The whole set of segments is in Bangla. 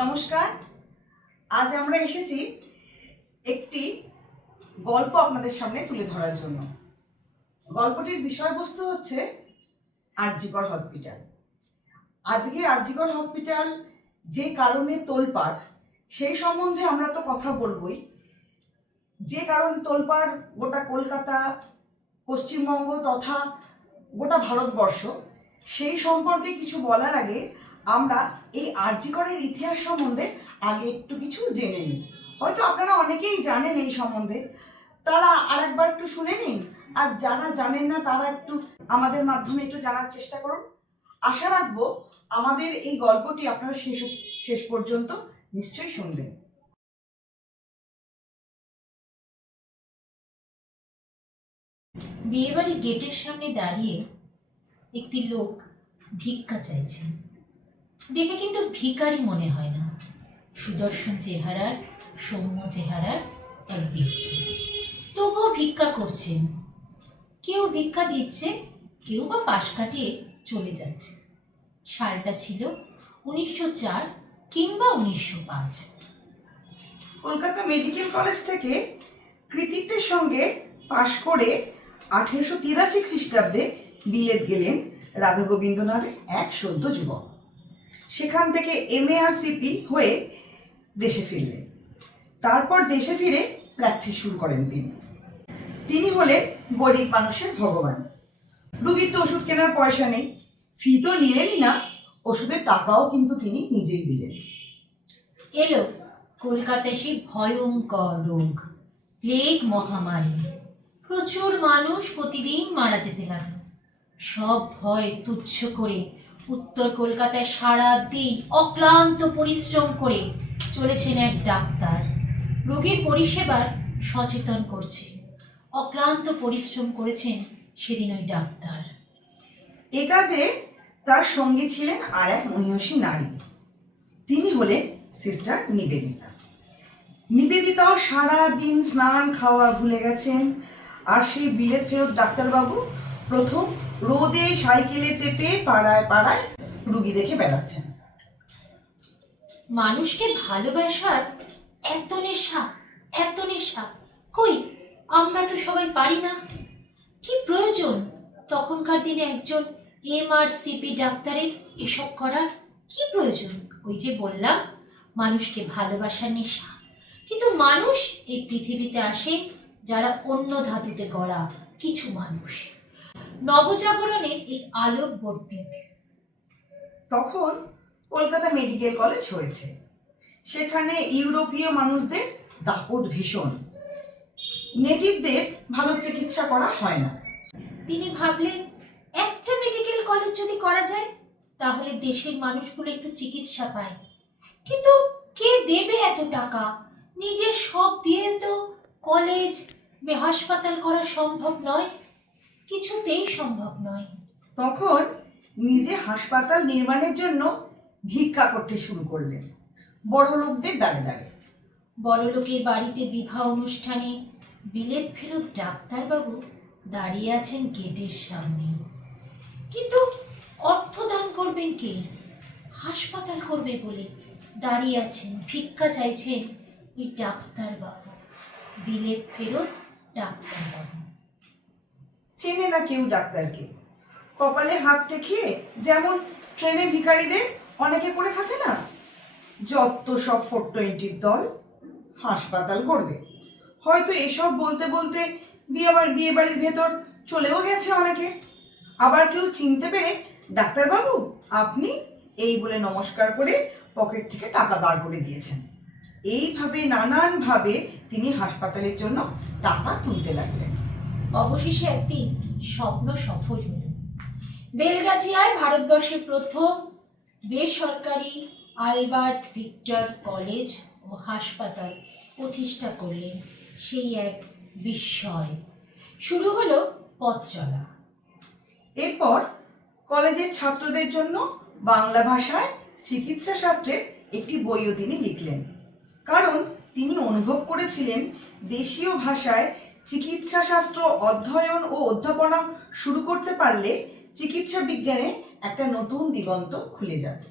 নমস্কার। আজ আমরা এসেছি একটি গল্প আপনাদের সামনে তুলে ধরার জন্য। গল্পটির বিষয়বস্তু হচ্ছে আরজিকর হসপিটাল। আজকে আরজিকর হসপিটাল যে কারণে তোলপাড়, সেই সম্বন্ধে আমরা তো কথা বলবই। যে কারণে তোলপাড় গোটা কলকাতা, পশ্চিমবঙ্গ তথা গোটা ভারতবর্ষ, সেই সম্পর্কে কিছু বলার আগে আমরা এই আরজিকরের ইতিহাস সম্বন্ধে আগে একটু কিছু জেনে নিই। হয়তো আপনারা অনেকেই জানেন এই সম্বন্ধে, তারা আরেকবার একটু শুনে নিন। আর যারা জানেন না তারা একটু আমাদের মাধ্যমে একটু জানার চেষ্টা করুন। আশা রাখবো আমাদের এই গল্পটি আপনারা শেষ পর্যন্ত নিশ্চয়ই শুনবেন। বিয়েবাড়ির গেটের সামনে দাঁড়িয়ে একটি লোক ভিক্ষা চাইছেন। দেখে কিন্তু ভিখারি মনে হয় না, সুদর্শন চেহারার, সৌম্য চেহারার এক ব্যক্তি। তবুও ভিক্ষা করছেন। কেউ ভিক্ষা দিচ্ছে, কেউ বা পাশ কাটিয়ে চলে যাচ্ছে। সালটা ছিল 1904 কিংবা 1905। কলকাতা মেডিকেল কলেজ থেকে কৃতিত্বের সঙ্গে পাশ করে 1883 খ্রিস্টাব্দে বিলেত গেলেন রাধাগোবিন্দ নামে এক সদ্য যুবক। সেখান থেকে MA আর CP হয়ে দেশে ফিরলেন। তারপর দেশে ফিরে প্র্যাকটিস শুরু করেন তিনি হলেন গরিব মানুষের ভগবান। রুগীর তো ওষুধ কেনার পয়সা নেই, ফি তো নিলেনই না, ওষুধের টাকাও কিন্তু তিনি নিজেই দিলেন। এলো কলকাতায় সেই ভয়ঙ্কর রোগ, প্লেগ মহামারী। প্রচুর মানুষ প্রতিদিন মারা যেতে লাগলো। সব ভয় তুচ্ছ করে উত্তর কলকাতায় সারা দিন অক্লান্ত পরিশ্রম করে চলেছেন এক ডাক্তার। রোগীর পরিষেবার সচেতন করছে। অক্লান্ত পরিশ্রম করেছেন সেদিন ওই ডাক্তার। এ কাজে তার সঙ্গী ছিলেন আর এক মহিষী নারী। তিনি হলেন সিস্টার নিবেদিতা। নিবেদিতাও সারা দিন স্নান খাওয়া ভুলে গেছেন। আর সেই বিলেত ফেরত ডাক্তারবাবু প্রথম রোদে সাইকেলে চেপে পাড়ায় পাড়ায় রুগী দেখে বেড়াচ্ছেন। মানুষকে ভালোবাসার এত নেশা, এত নেশা, কই আমরা তো সবাই পারি না। কি প্রয়োজন তখনকার দিনে একজন MR CP ডাক্তারের এসব করার? কি প্রয়োজন? ওই যে বললাম, মানুষকে ভালোবাসার নেশা। কিন্তু মানুষ এই পৃথিবীতে আসে যারা অন্য ধাতুতে গড়া কিছু মানুষ। নবজাগরণের এই আলোকবর্তিক। তখন কলকাতা মেডিকেল কলেজ হয়েছে। সেখানে ইউরোপীয় মানুষদের দাপট ভীষণ। নেটিভদের ভালো চিকিৎসা করা হয় না। তিনি ভাবলেন, একটা মেডিকেল কলেজ যদি করা যায় তাহলে দেশের মানুষগুলো একটু চিকিৎসা পায়। কিন্তু কে দেবে এত টাকা? নিজের সব দিয়ে তো কলেজ হাসপাতাল করা সম্ভব নয়, কিছুতেই সম্ভব নয়। তখন নিজে হাসপাতাল নির্মাণের জন্য ভিক্ষা করতে শুরু করলেন বড় লোকদের দ্বারে দ্বারে। বড়লোকের বাড়িতে বিবাহ অনুষ্ঠানে বিলেত ফেরত ডাক্তারবাবু দাঁড়িয়ে আছেন গেটের সামনে। কিন্তু অর্থ দান করবেন কে? হাসপাতাল করবে বলে দাঁড়িয়ে আছেন, ভিক্ষা চাইছেন ওই ডাক্তারবাবু, বিলেত ফেরত ডাক্তারবাবু। চেনে না কেউ ডাক্তারকে। কপালে হাত ঠেকিয়ে যেমন ট্রেনে ভিখারিদের অনেকে করে থাকে না, যত সব 420 দল হাসপাতাল করবে। হয়তো এসব বলতে বলতে বিয়ে বাড়ির ভেতর চলেও গেছে অনেকে। আবার কেউ চিনতে পেরে, ডাক্তারবাবু আপনি, এই বলে নমস্কার করে পকেট থেকে টাকা বার করে দিয়েছেন। এইভাবে নানানভাবে তিনি হাসপাতালের জন্য টাকা তুলতে লাগলেন। অবশেষে একদিন স্বপ্ন সফল হল। বেলগাছিয়ায় ভারতবর্ষের প্রথম বেসরকারি আলবার্ট ভিক্টর কলেজ ও হাসপাতাল প্রতিষ্ঠা করলেন সেই এক বিস্ময়। শুরু হলো পথ চলা। এরপর কলেজের ছাত্রদের জন্য বাংলা ভাষায় চিকিৎসা শাস্ত্রের একটি বইও তিনি লিখলেন। কারণ তিনি অনুভব করেছিলেন দেশীয় ভাষায় চিকিৎসা শাস্ত্র অধ্যয়ন ও অধ্যাপনা শুরু করতে পারলে চিকিৎসা বিজ্ঞানে একটা নতুন দিগন্ত খুলে যাবে।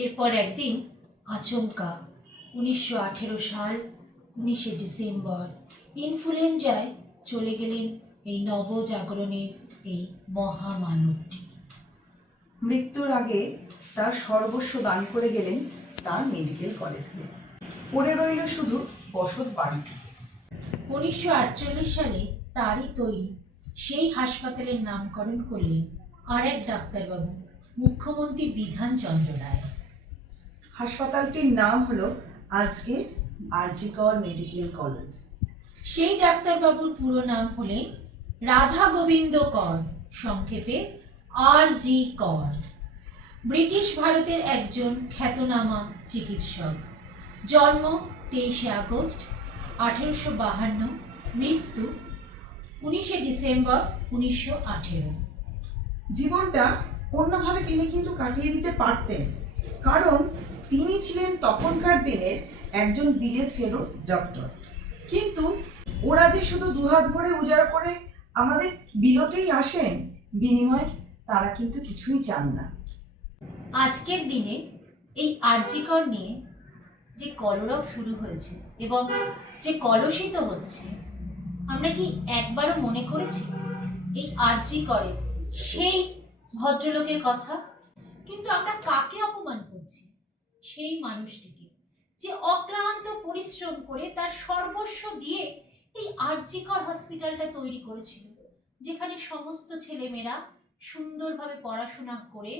এরপর একদিন আচমকা 1918 সাল 19শে ডিসেম্বর ইনফ্লুয়েঞ্জায় চলে গেলেন এই নবজাগরণের এই মহামানবটি। মৃত্যুর আগে তার সর্বস্ব দান করে গেলেন তার মেডিকেল কলেজকে। পড়ে রইল শুধু বসত বাড়িটি। 1948 সালে তারই তৈরি সেই হাসপাতালের নামকরণ করলেন আর এক ডাক্তারবাবু, মুখ্যমন্ত্রী বিধানচন্দ্র রায়। হাসপাতালটির নাম হলো আজকে আর.জি. কর মেডিকেল কলেজ। সেই ডাক্তারবাবুর পুরো নাম হলেন রাধা গোবিন্দ কর, সংক্ষেপে আর.জি. কর। ব্রিটিশ ভারতের একজন খ্যাতনামা চিকিৎসক। জন্ম 23শে আগস্ট 1852, মৃত্যু 19শে ডিসেম্বর 1918। জীবনটা অন্যভাবে তিনি কিন্তু কাটিয়ে দিতে পারতেন, কারণ তিনি ছিলেন তখনকার দিনের একজন বিলেত ফেরত ডক্টর। কিন্তু ওরা যে শুধু দুহাত ভরে উজাড় করে আমাদের বিলতেই আসেন, বিনিময়ে তারা কিন্তু কিছুই চান না। আজকের দিনে এই আর.জি. কর নিয়ে যে কলরব শুরু হয়েছে এবং যে কলুষিত হচ্ছে, আমরা কি একবারও মনে করেছি এই আর.জি. করের সেই ভদ্রলোকের কথা? কিন্তু আমরা কাকে অপমান করছি? সেই মানুষটিকে, যে অক্লান্ত পরিশ্রম করে তার সর্বস্ব দিয়ে এই আর.জি. কর হসপিটালটা তৈরি করেছিল, যেখানে সমস্ত ছেলেমেয়েরা সুন্দরভাবে পড়াশোনা করে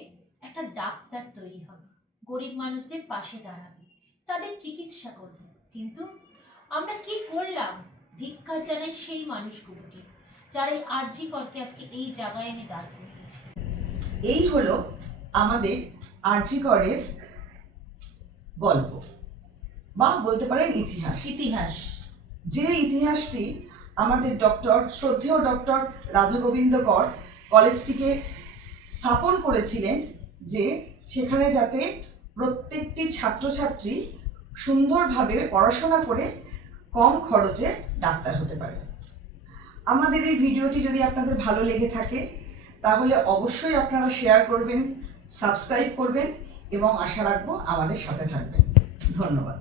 একটা ডাক্তার তৈরি হবে, গরিব মানুষদের পাশে দাঁড়াবে, তাদের চিকিৎসা করবে। কিন্তু আমরা কি করলাম? ধিক্কার জানাই সেই মানুষগুলোকে যারা এই আর.জি. করকে আজকে এই জায়গায় এনে দাঁড় করিয়েছে। এই হলো আমাদের আর.জি. করের গল্প, বা বলতে পারেন ইতিহাস। যে ইতিহাসটি আমাদের শ্রদ্ধেয় ডক্টর রাধা গোবিন্দ কর কলেজটিকে স্থাপন করেছিলেন, যে সেখানে যাতে প্রত্যেকটি ছাত্রছাত্রী সুন্দরভাবে পড়াশোনা করে কম খরচে ডাক্তার হতে পারে। আমাদের এই ভিডিওটি যদি আপনাদের ভালো লেগে থাকে তাহলে অবশ্যই আপনারা শেয়ার করবেন, সাবস্ক্রাইব করবেন এবং আশা রাখবো আমাদের সাথে থাকবেন। ধন্যবাদ।